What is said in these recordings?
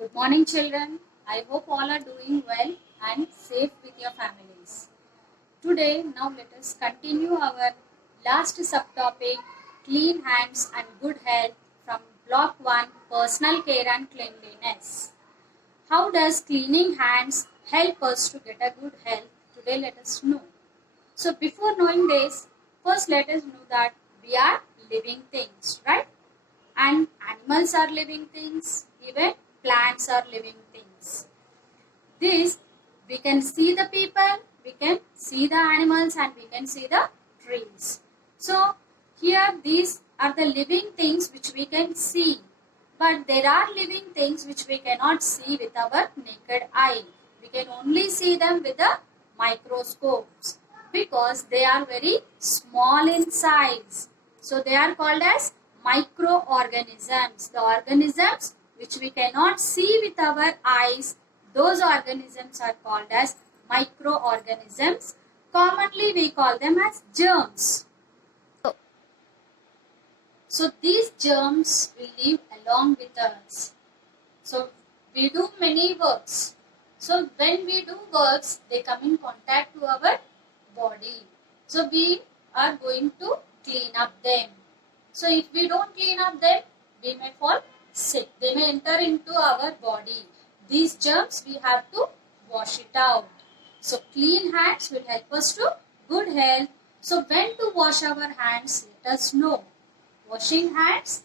Good morning, children. I hope all are doing well and safe with your families. Today, now let us continue our last subtopic clean hands and good health from Block 1 Personal Care and Cleanliness. How does cleaning hands help us to get a good health? Today, let us know. So, before knowing this, first let us know that we are living things, right? And animals are living things, even plants are living things. This we can see the people, we can see the animals, and we can see the trees. So here these are the living things which we can see, but there are living things which we cannot see with our naked eye. We can only see them with the microscopes because they are very small in size. So they are called as microorganisms. The organisms which we cannot see with our eyes, those organisms are called as microorganisms. Commonly we call them as germs. So these germs will live along with us. So we do many works. So when we do works, they come in contact to our body. So we are going to clean up them. So if we don't clean up them, we may fall sick. They may enter into our body. These germs we have to wash it out. So clean hands will help us to good health. So when to wash our hands, let us know. Washing hands,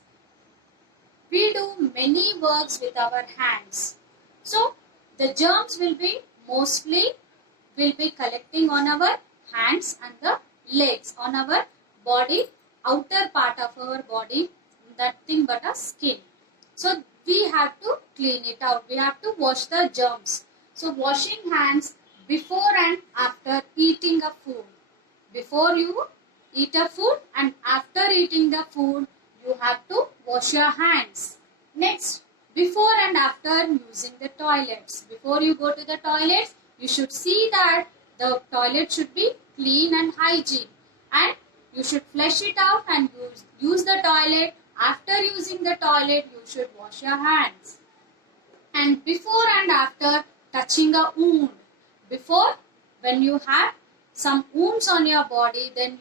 we do many works with our hands. So the germs will be collecting on our hands and the legs, on our body, outer part of our body, nothing but a skin. So we have to clean it out. We have to wash the germs. So washing hands before and after eating a food. Before you eat a food and after eating the food, you have to wash your hands. Next, before and after using the toilets. Before you go to the toilets, you should see that the toilet should be clean and hygiene. And you should flush it out and use the toilet. After using the toilet, you should wash your hands. And before and after touching a wound. Before, when you have some wounds on your body, then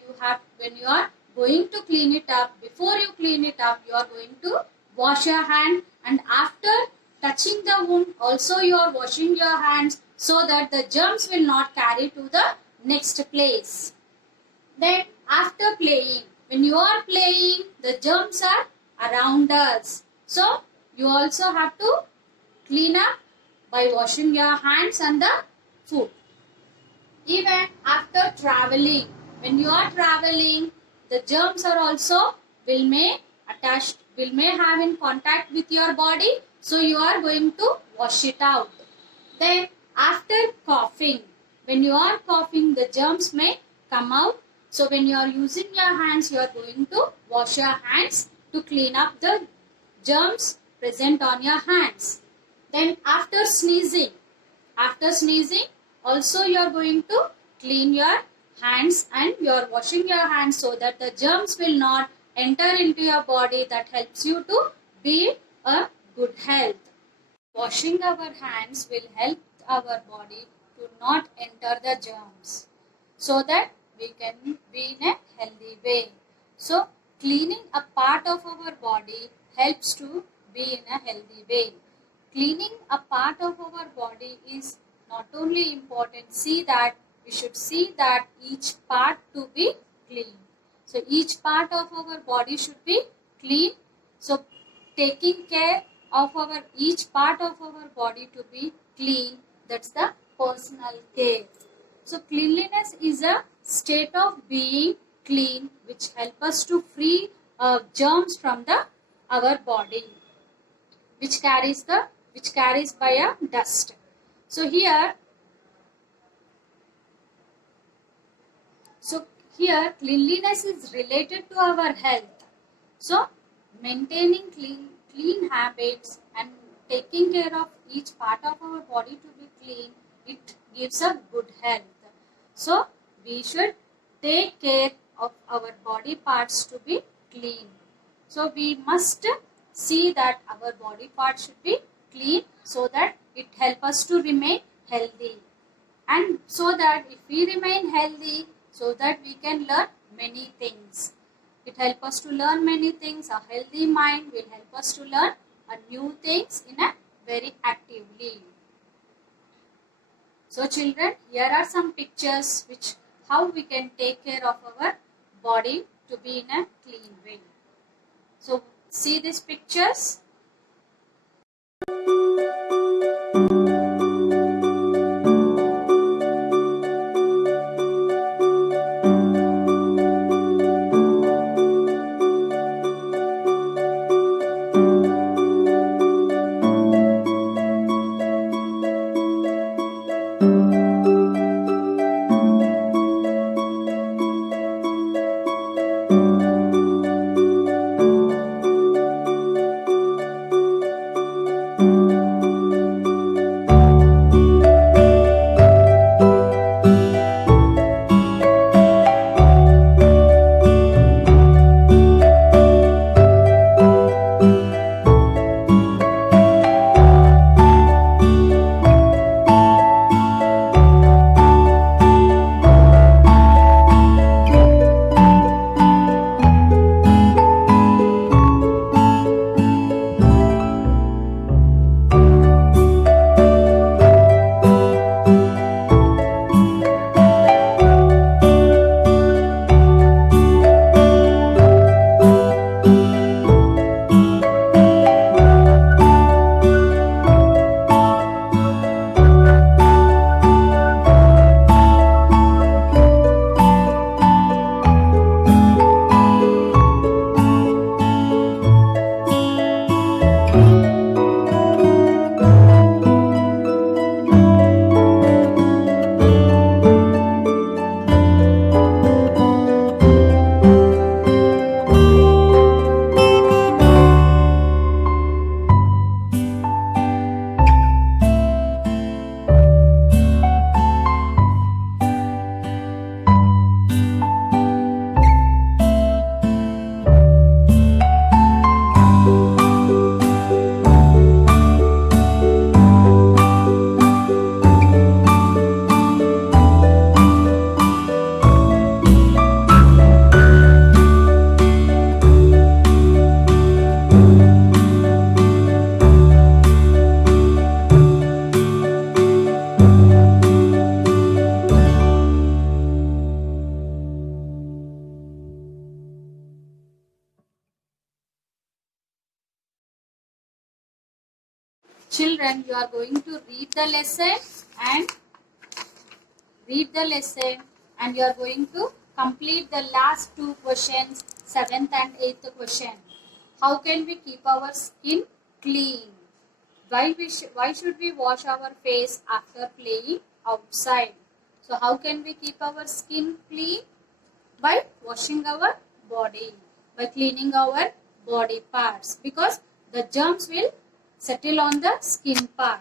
when you are going to clean it up, before you clean it up, you are going to wash your hand, and after touching the wound, also you are washing your hands so that the germs will not carry to the next place. Then after playing, when you are playing, the germs are around us. So you also have to clean up by washing your hands and the food. Even after traveling, when you are traveling, the germs are also will may have in contact with your body. So you are going to wash it out. Then after coughing, when you are coughing, the germs may come out. So when you are using your hands, you are going to wash your hands to clean up the germs present on your hands. Then after sneezing also you are going to clean your hands and you are washing your hands so that the germs will not enter into your body. That helps you to be a good health. Washing our hands will help our body to not enter the germs so that we can be in a healthy way. So cleaning a part of our body helps to be in a healthy way. Cleaning a part of our body is not only important, we should see that each part to be clean. So each part of our body should be clean. So taking care of each part of our body to be clean, that's the personal care. So cleanliness is a state of being clean which help us to free germs from our body, which carries by a dust. So here cleanliness is related to our health. So maintaining clean habits and taking care of each part of our body to be clean, it gives a good health. So we should take care of our body parts to be clean. So we must see that our body parts should be clean, so that it helps us to remain healthy. And so that if we remain healthy, so that we can learn many things. It helps us to learn many things. A healthy mind will help us to learn new things in a very actively. So children, here are some pictures which how we can take care of our body to be in a clean way. So see these pictures. Children, you are going to read the lesson and you are going to complete the last two questions, 7th and 8th question. How can we keep our skin clean? Why should we wash our face after playing outside? So how can we keep our skin clean? By washing our body, by cleaning our body parts, because the germs will settle on the skin part.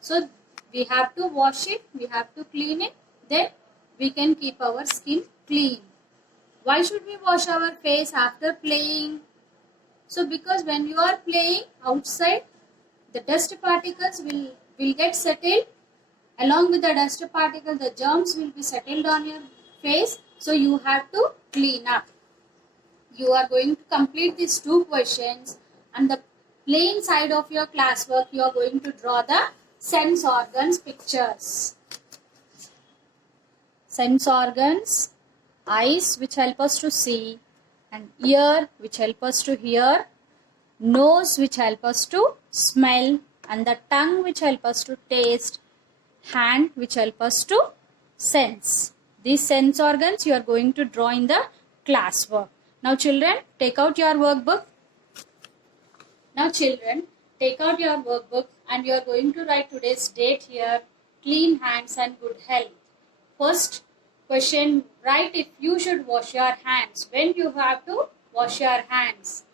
So we have to wash it, we have to clean it, then we can keep our skin clean. Why should we wash our face after playing? So because when you are playing outside, the dust particles will get settled. Along with the dust particle, the germs will be settled on your face. So you have to clean up. You are going to complete these two questions, and the plain side of your classwork you are going to draw the sense organs pictures. Sense organs, eyes which help us to see, and ear which help us to hear, nose which help us to smell, and the tongue which help us to taste, hand which help us to sense. These sense organs you are going to draw in the classwork. Now children, take out your workbook. And you are going to write today's date here, clean hands and good health. First question, write if you should wash your hands. When you have to wash your hands?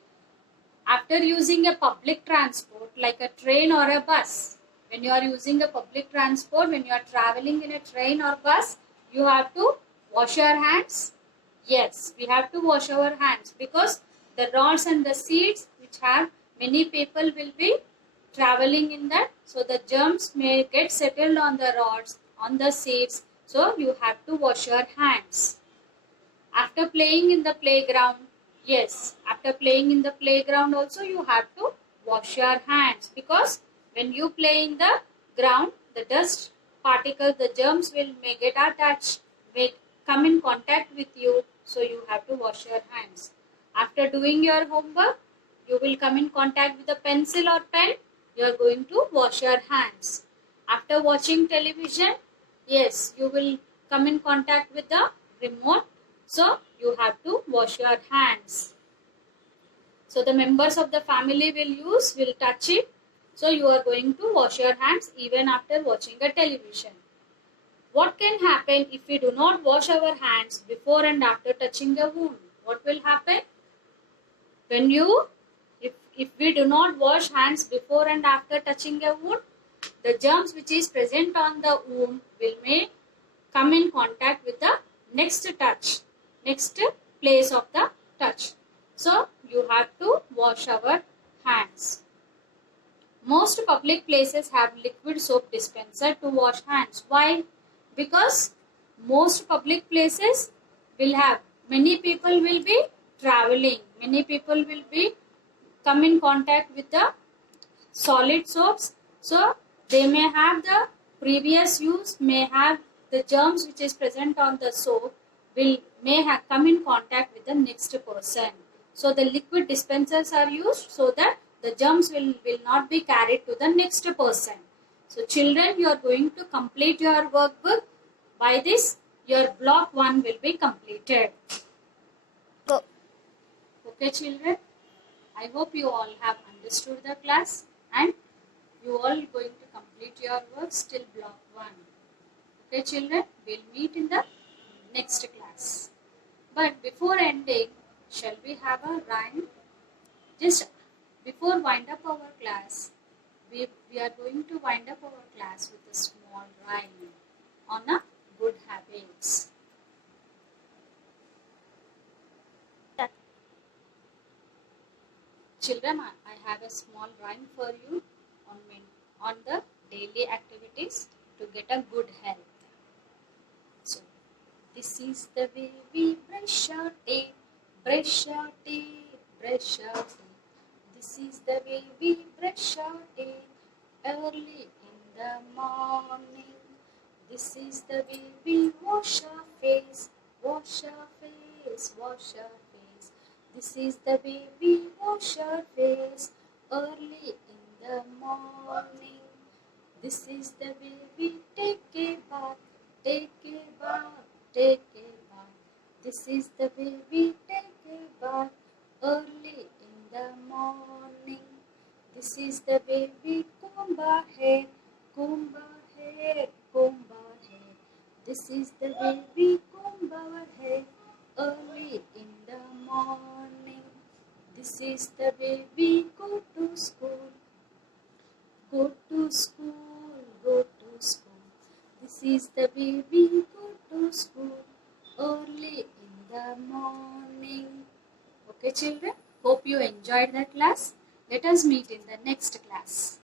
After using a public transport like a train or a bus. When you are using a public transport, when you are traveling in a train or bus, you have to wash your hands. Yes, we have to wash our hands because the rods and the seeds which have many people will be traveling in that, so the germs may get settled on the rods, on the seats. So you have to wash your hands. After playing in the playground, yes, after playing in the playground also you have to wash your hands, because when you play in the ground, the dust particles, the germs may get attached, may come in contact with you, so you have to wash your hands. After doing your homework, you will come in contact with a pencil or pen, you are going to wash your hands. After watching television, yes, you will come in contact with the remote, so you have to wash your hands. So the members of the family will touch it, so you are going to wash your hands even after watching a television. What can happen if we do not wash our hands before and after touching a wound? What will happen? When you, if we do not wash hands before and after touching a wound, the germs which is present on the wound may come in contact with the next place of the touch. So you have to wash our hands. Most public places have liquid soap dispenser to wash hands. Why? Because most public places will have, many people will be traveling, many people will be come in contact with the solid soaps, so they may have the previous use, may have the germs which is present on the soap may have come in contact with the next person. So the liquid dispensers are used so that the germs will not be carried to the next person. So children, you are going to complete your workbook. By this, your block 1 will be completed. Go. Okay children, I hope you all have understood the class and you all going to complete your works till block 1. Okay children, we'll meet in the next class. But before ending, shall we have a rhyme? Just before wind up our class, we are going to wind up our class with a small rhyme on a good habits. Children, I have a small rhyme for you on the daily activities to get a good health. So, this is the way we brush our teeth, brush our teeth, brush our teeth. This is the way we brush our teeth early in the morning. This is the way we wash our face, wash our face, wash our face. This is the way we wash our face early in the morning. This is the way we take a bath, take a bath, take a bath. This is the way we take a bath early in the morning. This is the way we comb our hair, comb our hair, comb our hair. This is the way we comb our hair early in the morning. This is the way we go to school, go to school, go to school. This is the way we go to school early in the morning. Okay children, hope you enjoyed that class. Let us meet in the next class.